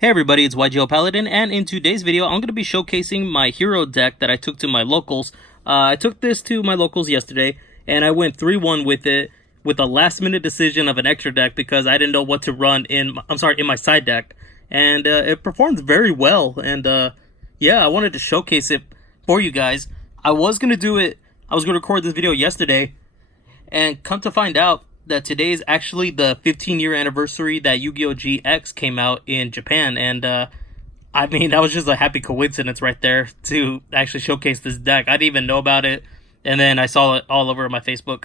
Hey everybody, it's YGO Paladin, and in today's video, I'm going to be showcasing my hero deck that I took to my locals. I took this to my locals yesterday, and I went 3-1 with it, with a last-minute decision of an extra deck because I didn't know what to run in my side deck. And it performed very well, and yeah, I wanted to showcase it for you guys. I was going to record this video yesterday, and come to find out that today is actually the 15-year anniversary that Yu-Gi-Oh! GX came out in Japan, and I mean, that was just a happy coincidence right there to actually showcase this deck. I didn't even know about it, and then I saw it all over my Facebook.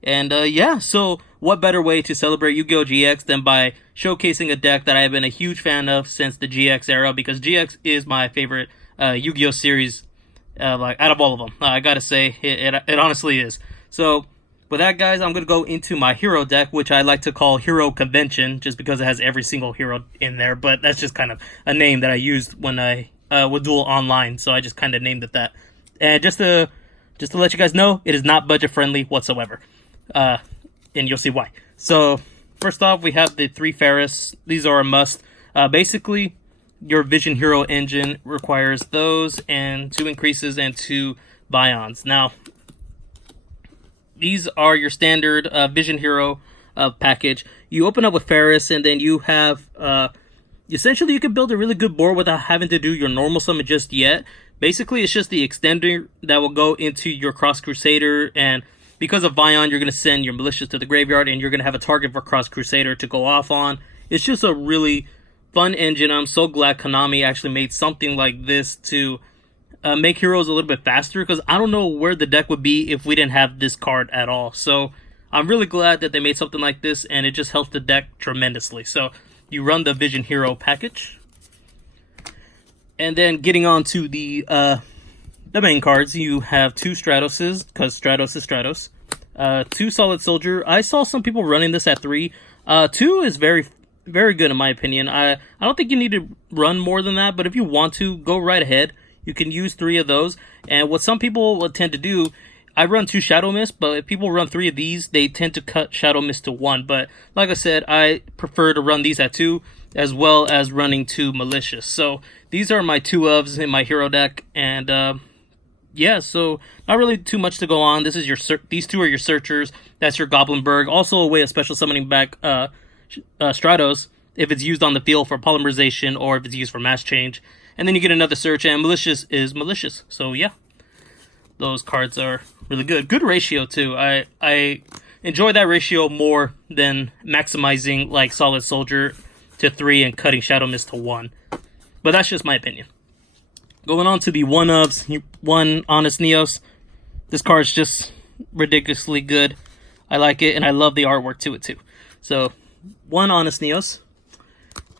And yeah, so what better way to celebrate Yu-Gi-Oh! GX than by showcasing a deck that I have been a huge fan of since the GX era, because GX is my favorite Yu-Gi-Oh! Series, like out of all of them. I gotta say, it honestly is. So with that, guys, I'm going to go into my hero deck, which I like to call Hero Convention, just because it has every single hero in there, but that's just kind of a name that I used when I would duel online, so I just kind of named it that. And just to let you guys know, it is not budget-friendly whatsoever, and you'll see why. So, first off, we have the 3 Ferris. These are a must. Basically, your Vision Hero engine requires those, and 2 increases and 2 Vions. Now, these are your standard Vision Hero package. You open up with Ferris, and then you have essentially you can build a really good board without having to do your normal summon just yet. Basically, it's just the extender that will go into your Cross Crusader, and because of Vion, you're going to send your Malicious to the graveyard, and you're going to have a target for Cross Crusader to go off on. It's just a really fun engine. I'm so glad Konami actually made something like this to make heroes a little bit faster, because I don't know where the deck would be if we didn't have this card at all. So I'm really glad that they made something like this, and it just helps the deck tremendously. So you run the Vision Hero package, and then getting on to the main cards, you have 2 Stratoses, because Stratos is Stratos, 2 Solid Soldier. I saw some people running this at 3. 2 is very good in my opinion. I don't think you need to run more than that, but if you want to, go right ahead. You can use 3 of those, and what some people will tend to do, I run 2 Shadow Mist, but if people run 3 of these, they tend to cut Shadow Mist to 1, but like I said, I prefer to run these at 2, as well as running 2 Malicious. So these are my 2 ofs in my hero deck, and yeah, so not really too much to go on. This is these 2 are your Searchers, that's your Goblinberg, also a way of special summoning back Stratos, if it's used on the field for polymerization, or if it's used for mass change. And then you get another search, and Malicious is Malicious. So yeah, those cards are really good. Good ratio too. I enjoy that ratio more than maximizing like Solid Soldier to 3 and cutting Shadow Mist to 1. But that's just my opinion. Going on to the 1-ofs, 1 Honest Neos. This card's just ridiculously good. I like it, and I love the artwork to it too. So 1 Honest Neos.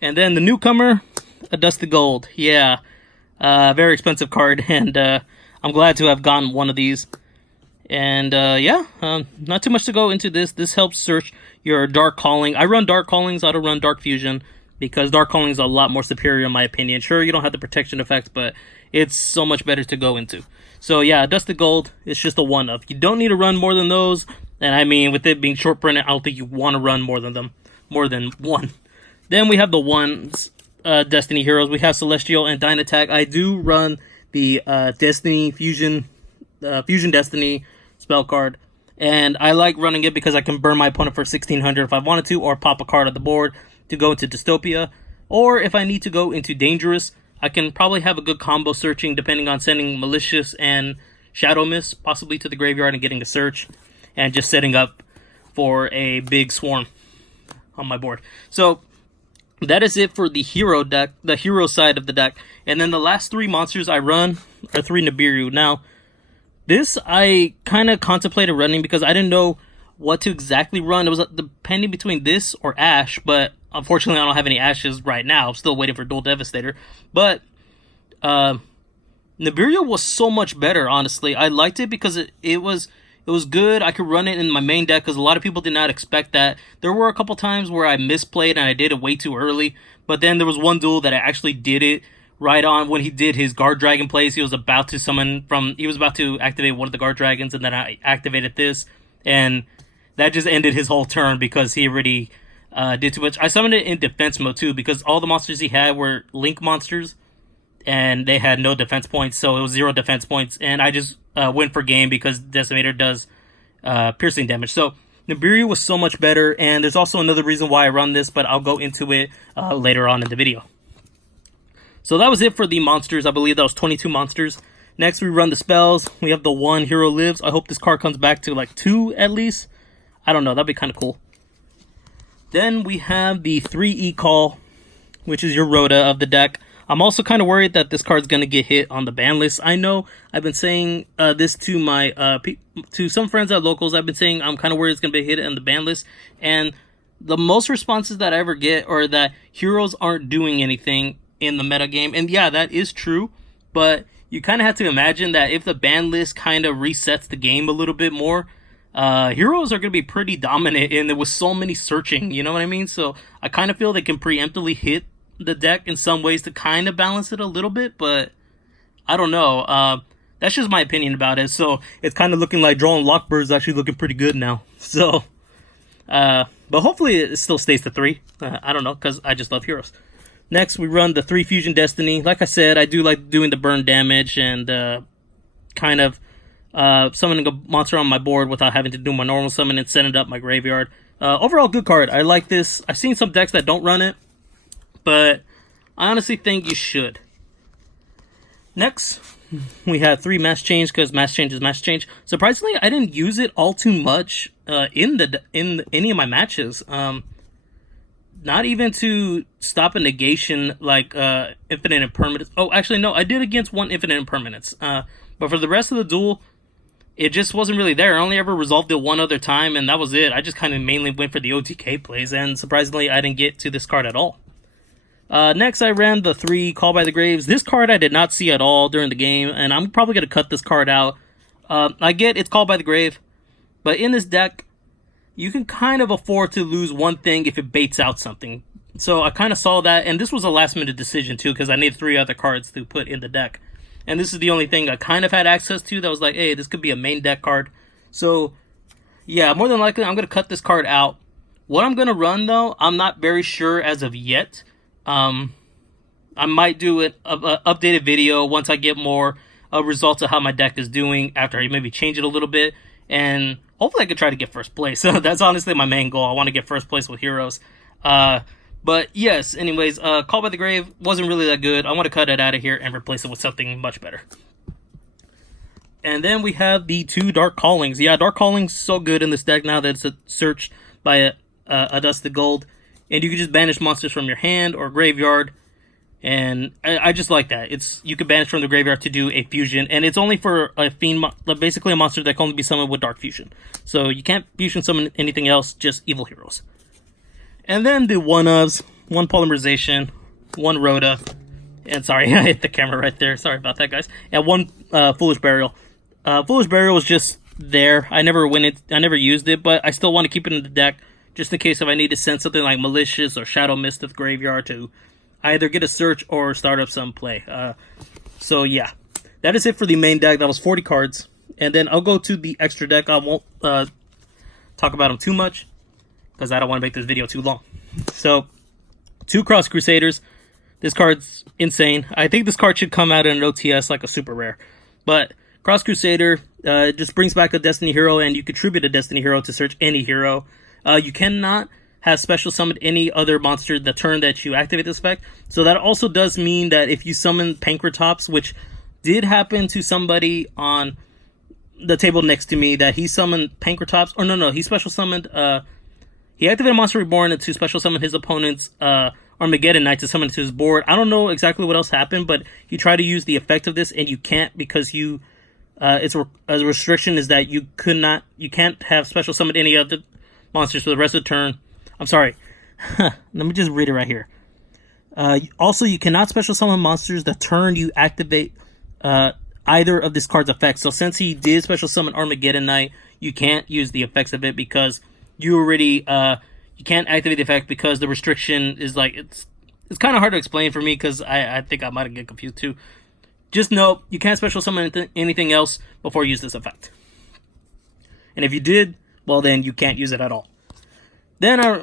And then the newcomer, a Dusty Gold. Yeah, very expensive card, and I'm glad to have gotten one of these. And yeah, not too much to go into this. This helps search your Dark Calling. I run Dark Callings, I don't run Dark Fusion, because Dark Calling is a lot more superior in my opinion. Sure, you don't have the protection effects, but it's so much better to go into. So yeah, Dusty Gold, it's just a 1-of. You don't need to run more than those, and I mean, with it being short printed, I don't think you want to run more than 1. Then we have the 1s. Destiny heroes. We have Celestial and Dynatak. I do run the Destiny Fusion Destiny spell card, and I like running it because I can burn my opponent for 1600 if I wanted to, or pop a card on the board to go into Dystopia, or if I need to go into Dangerous, I can probably have a good combo searching depending on sending Malicious and Shadow Mist possibly to the graveyard and getting a search, and just setting up for a big swarm on my board. So that is it for the hero deck, the hero side of the deck. And then the last 3 monsters I run are 3 Nibiru. Now, this I kind of contemplated running because I didn't know what to exactly run. It was depending between this or Ash, but unfortunately I don't have any Ashes right now. I'm still waiting for Dual Devastator. But Nibiru was so much better, honestly. I liked it because it was good. I could run it in my main deck because a lot of people did not expect that. There were a couple times where I misplayed and I did it way too early. But then there was one duel that I actually did it right on when he did his Guard Dragon plays. He was about to activate one of the Guard Dragons, and then I activated this. And that just ended his whole turn because he already did too much. I summoned it in defense mode too because all the monsters he had were link monsters and they had no defense points, so it was 0 defense points. And I just went for game because Decimator does piercing damage. So Nibiru was so much better, and there's also another reason why I run this, but I'll go into it later on in the video. So that was it for the monsters. I believe that was 22 monsters. Next, we run the spells. We have the 1 Hero Lives. I hope this card comes back to like 2 at least. I don't know. That'd be kind of cool. Then we have the 3 E-Call, which is your Rhoda of the deck. I'm also kind of worried that this card's going to get hit on the ban list. I know I've been saying this to my to some friends at locals. I've been saying I'm kind of worried it's going to be hit on the ban list. And the most responses that I ever get are that heroes aren't doing anything in the meta game. And yeah, that is true. But you kind of have to imagine that if the ban list kind of resets the game a little bit more, heroes are going to be pretty dominant, and there was so many searching, you know what I mean? So I kind of feel they can preemptively hit the deck in some ways to kind of balance it a little bit, but I don't know. That's just my opinion about it. So it's kind of looking like drawing Lockbird's actually looking pretty good now. So, but hopefully it still stays to 3. I don't know, because I just love heroes. Next, we run the 3 Fusion Destiny. Like I said, I do like doing the burn damage and kind of summoning a monster on my board without having to do my normal summon and send it up my graveyard. Overall, good card. I like this. I've seen some decks that don't run it, but I honestly think you should. Next, we have 3 Mass Change, because Mass Change is Mass Change. Surprisingly, I didn't use it all too much in any of my matches. Not even to stop a negation like Infinite Impermanence. Oh, actually, no, I did against 1 Infinite Impermanence. But for the rest of the duel, it just wasn't really there. I only ever resolved it 1 other time, and that was it. I just kind of mainly went for the OTK plays, and surprisingly, I didn't get to this card at all. Next, I ran the 3 Call by the Graves. This card I did not see at all during the game, and I'm probably going to cut this card out. I get it's Call by the Grave, but in this deck, you can kind of afford to lose one thing if it baits out something. So I kind of saw that, and this was a last-minute decision, too, because I needed 3 other cards to put in the deck. And this is the only thing I kind of had access to that was like, hey, this could be a main deck card. So, yeah, more than likely, I'm going to cut this card out. What I'm going to run, though, I'm not very sure as of yet. I might do an updated video once I get more results of how my deck is doing after I maybe change it a little bit. And hopefully I can try to get first place. So that's honestly my main goal. I want to get first place with heroes. But yes, anyways, Call by the Grave wasn't really that good. I want to cut it out of here and replace it with something much better. And then we have the 2 Dark Callings. Yeah, Dark Callings so good in this deck now that it's searched by a Dusted Gold. And you can just banish monsters from your hand or graveyard. And I just like that. You can banish from the graveyard to do a fusion. And it's only for a fiend, basically a monster that can only be summoned with Dark Fusion. So you can't fusion summon anything else, just evil heroes. And then the 1-ofs, 1 Polymerization, 1 Rhoda, and sorry, I hit the camera right there, sorry about that, guys, and 1 Foolish Burial. Foolish Burial was just there. I never used it, but I still want to keep it in the deck, just in case if I need to send something like Malicious or Shadow Mist to the graveyard to either get a search or start up some play. So yeah, that is it for the main deck. That was 40 cards, and then I'll go to the extra deck. I won't talk about them too much, because I don't want to make this video too long. So, 2 Cross Crusaders. This card's insane. I think this card should come out in an OTS like a super rare. But Cross Crusader just brings back a Destiny hero, and you contribute a Destiny hero to search any hero. You cannot have special summoned any other monster the turn that you activate this effect. So that also does mean that if you summon Pankratops, which did happen to somebody on the table next to me, that he summoned Pankratops, or no, he special summoned... He activated Monster Reborn to special summon his opponent's Armageddon Knight to summon it to his board. I don't know exactly what else happened, but he tried to use the effect of this, and you can't because it's a restriction is that you can't have special summoned any other monsters for the rest of the turn. I'm sorry. Let me just read it right here. Also, you cannot special summon monsters the turn you activate either of this card's effects. So since he did special summon Armageddon Knight, you can't use the effects of it because you already you can't activate the effect because the restriction is like it's kind of hard to explain for me because I think I might get confused too. Just know you can't special summon anything else before you use this effect. And if you did, well then you can't use it at all. Then I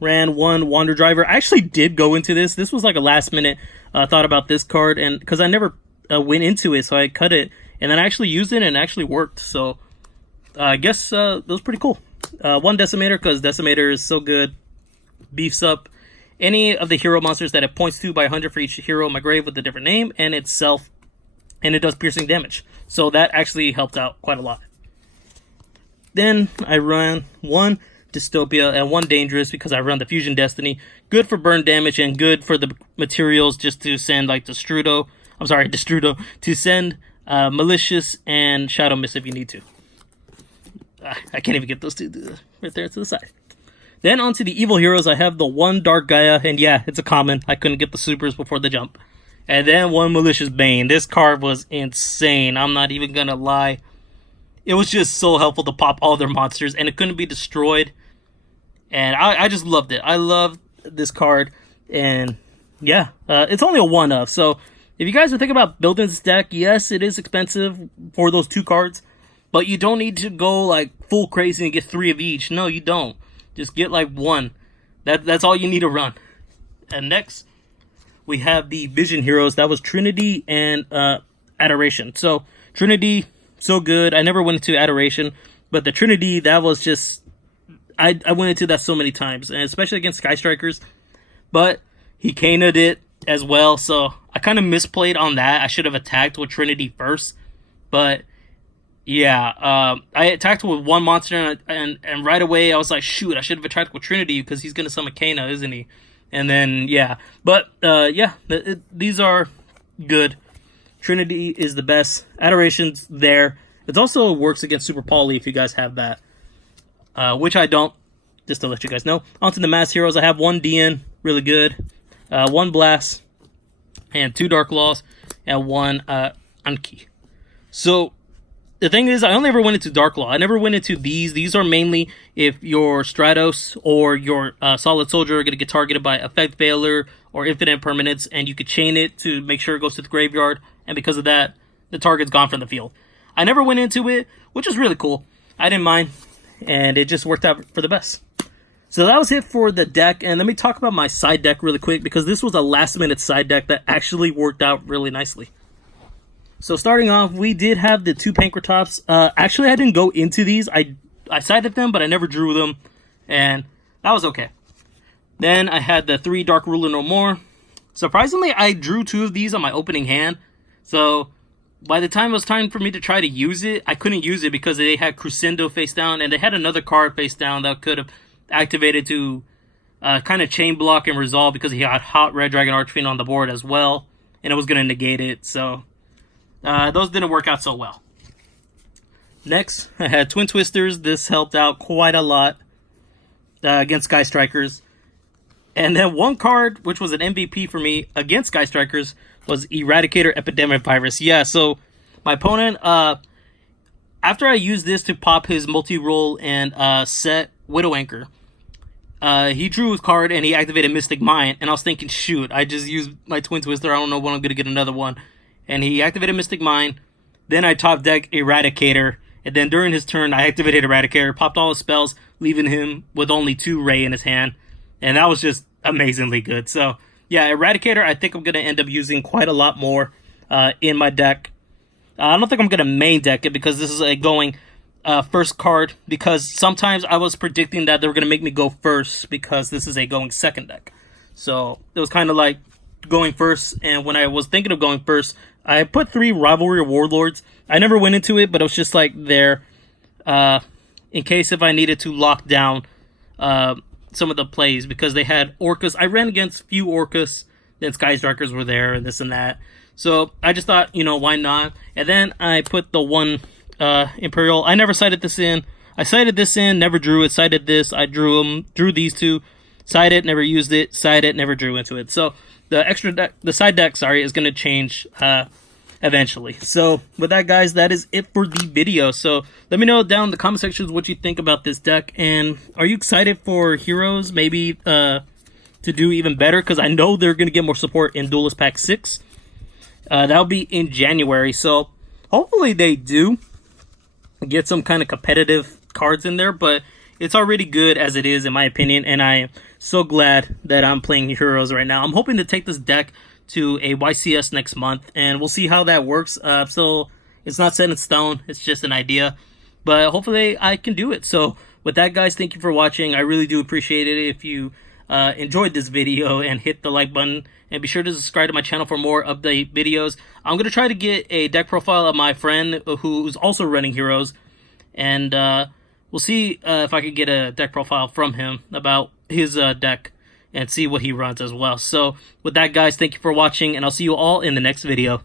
ran one Wander Driver. I actually did go into this. This was like a last minute thought about this card, and because I never went into it, so I cut it, and then I actually used it and it actually worked. So I guess that was pretty cool. One Decimator, because Decimator is so good. Beefs up any of the hero monsters that it points to by 100 for each hero in my grave with a different name, and itself, and it does piercing damage. So that actually helped out quite a lot. Then I run one Dystopia and one Dangerous because I run the Fusion Destiny. Good for burn damage and good for the materials just to send like Destrudo, to send Malicious and Shadow Mist if you need to. I can't even get those two right there to the side. Then onto the evil heroes, I have the one Dark Gaia, and yeah, it's a common. I couldn't get the supers before the jump. And then one Malicious Bane. This card was insane. I'm not even gonna lie. It was just so helpful to pop all their monsters, and it couldn't be destroyed. And I just loved it. I loved this card, and yeah, it's only a one of. So if you guys are thinking about building this deck, yes, it is expensive for those two cards, but you don't need to go like full crazy and get 3 of each. No, you don't. Just get like one. That's all you need to run. And next, we have the Vision Heroes. That was Trinity and Adoration. So Trinity, so good. I never went into Adoration, but the Trinity, that was just, I went into that so many times, and especially against Sky Strikers. But he Kana'd it as well, so I kind of misplayed on that. I should have attacked with Trinity first, but yeah, I attacked with one monster, and right away I was like, shoot, I should have attacked with Trinity because he's gonna summon Kana, isn't he? And then yeah, but yeah, these are good. Trinity is the best. Adoration's there. It also works against Super Poly if you guys have that, which I don't. Just to let you guys know. Onto the Mass Heroes, I have one DN, really good, one Blast, and 2 Dark Laws, and one Anki. So the thing is, I only ever went into Dark Law. I never went into these. These are mainly if your Stratos or your Solid Soldier are going to get targeted by Effect Veiler or Infinite Permanence, and you could chain it to make sure it goes to the graveyard, and because of that, the target's gone from the field. I never went into it, which is really cool. I didn't mind, and it just worked out for the best. So that was it for the deck, and let me talk about my side deck really quick, because this was a last-minute side deck that actually worked out really nicely. So starting off, we did have the 2 Pankratops. Actually, I didn't go into these. I sided them, but I never drew them, and that was okay. Then I had the 3 Dark Ruler No More. Surprisingly, I drew 2 of these on my opening hand, so by the time it was time for me to try to use it, I couldn't use it because they had Crescendo face down, and they had another card face down that could have activated to kind of chain block and resolve because he had Hot Red Dragon Archfiend on the board as well, and it was going to negate it, so those didn't work out so well. Next, I had Twin Twisters. This helped out quite a lot against Sky Strikers. And then one card, which was an MVP for me against Sky Strikers, was Eradicator Epidemic Virus. Yeah, so my opponent, after I used this to pop his multi-roll and set Widow Anchor, he drew his card and he activated Mystic Mind, and I was thinking, shoot, I just used my Twin Twister, I don't know when I'm going to get another one. And he activated Mystic Mind, then I top deck Eradicator, and then during his turn, I activated Eradicator, popped all his spells, leaving him with only 2 Ray in his hand, and that was just amazingly good. So yeah, Eradicator, I think I'm going to end up using quite a lot more in my deck. I don't think I'm going to main deck it because this is a going first card, because sometimes I was predicting that they were going to make me go first because this is a going second deck. So it was kind of like going first, and when I was thinking of going first, I put 3 Rivalry Warlords. I never went into it, but it was just like there in case if I needed to lock down some of the plays, because they had Orcas. I ran against few Orcas, then Sky Strikers were there, and this and that. So I just thought, you know, why not? And then I put the 1 Imperial. I never sided this in. I sided this in, never drew it. Sided this, I drew them. Drew these 2. Sided, never used it. Sided, never drew into it. So the extra deck, the side deck, sorry, is going to change eventually. So with that, guys, that is it for the video. So let me know down in the comment sections what you think about this deck, and are you excited for Heroes maybe to do even better? Because I know they're going to get more support in Duelist Pack 6. That'll be in January, so hopefully they do get some kind of competitive cards in there, but it's already good as it is, in my opinion, and I am so glad that I'm playing Heroes right now. I'm hoping to take this deck to a YCS next month, and we'll see how that works. So it's not set in stone, it's just an idea, but hopefully I can do it. So with that, guys, thank you for watching. I really do appreciate it if you enjoyed this video, and hit the like button, and be sure to subscribe to my channel for more update videos. I'm going to try to get a deck profile of my friend who's also running Heroes, and we'll see if I can get a deck profile from him about his deck and see what he runs as well. So with that, guys, thank you for watching, and I'll see you all in the next video.